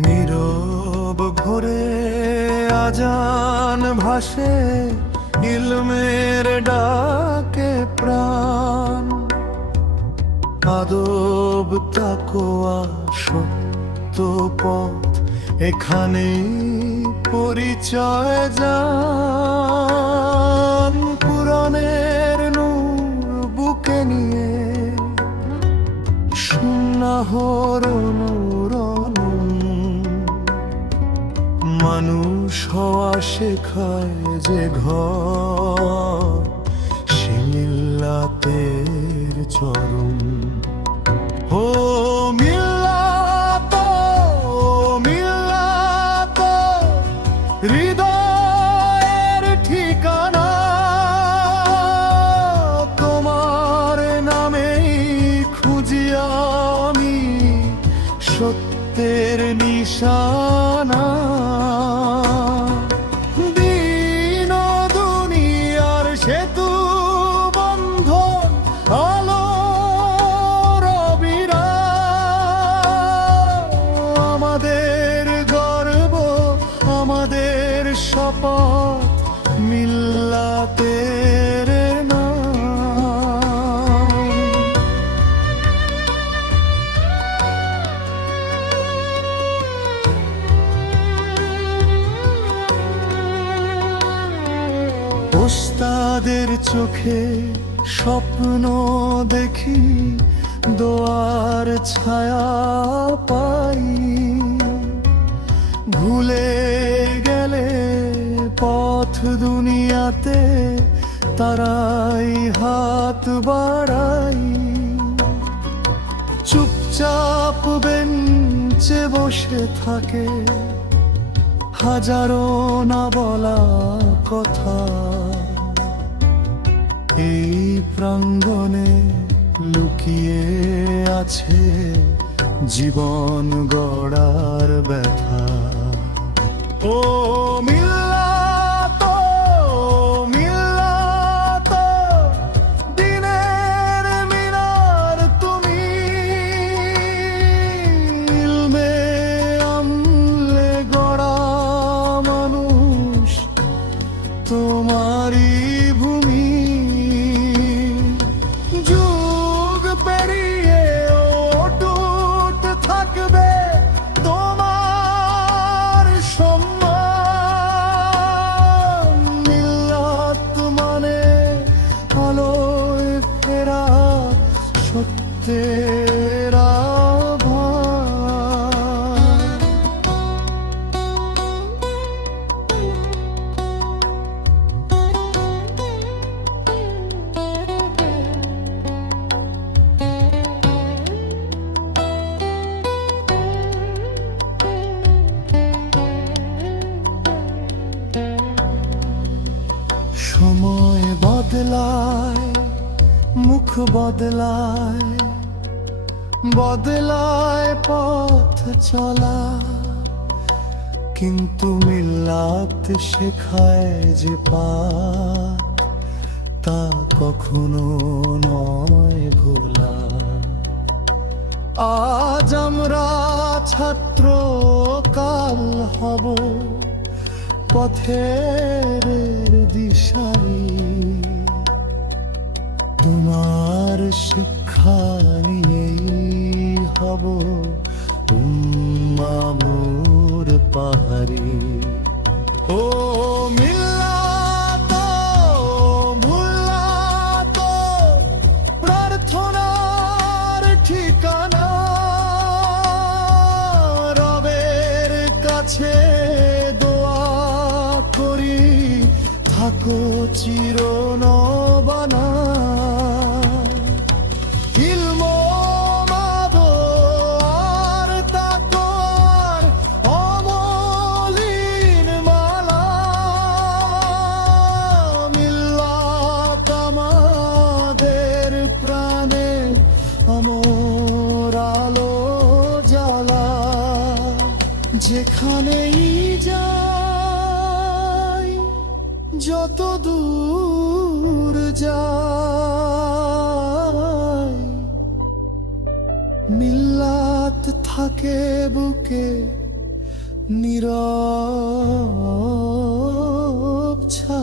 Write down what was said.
নীরব ভোরে আজান ভাসে ইলমের ডাকে প্রাণ। আদব তাকোয়া সত্য পথ এখানে পরিচয় যা মানুষ হওয়া শেখায় যে ঘর সে মিল্লাতের চরম ওস্তাদের চোখে স্বপ্ন দেখি, দোয়ার ছায়া পাই। ভুলে গেলে পথ দুনিয়াতে তারাই হাত বাড়াই। চুপচাপ বেঞ্চে বসে থাকে, হাজারো না বলা কথা। এই প্রাঙ্গণে লুকিয়ে আছে জীবন গড়ার ব্যথা। ও সময় বদলায়, মুখ বদলায় বদলায় পথ চলা। কিন্তু মিল্লাত শেখায় যে পাথ তা কখনো নয় ভোলা। আজ আমরা ছাত্র কাল হব, পথের পাহাড়ি। ও মিল্লাত মুল্লাত প্রার্থনার ঠিকানা রবের কাছে থাকো চির যেখানেই যাই যত দূর যাই। মিল্লাত থাকে বুকে নীরব ছা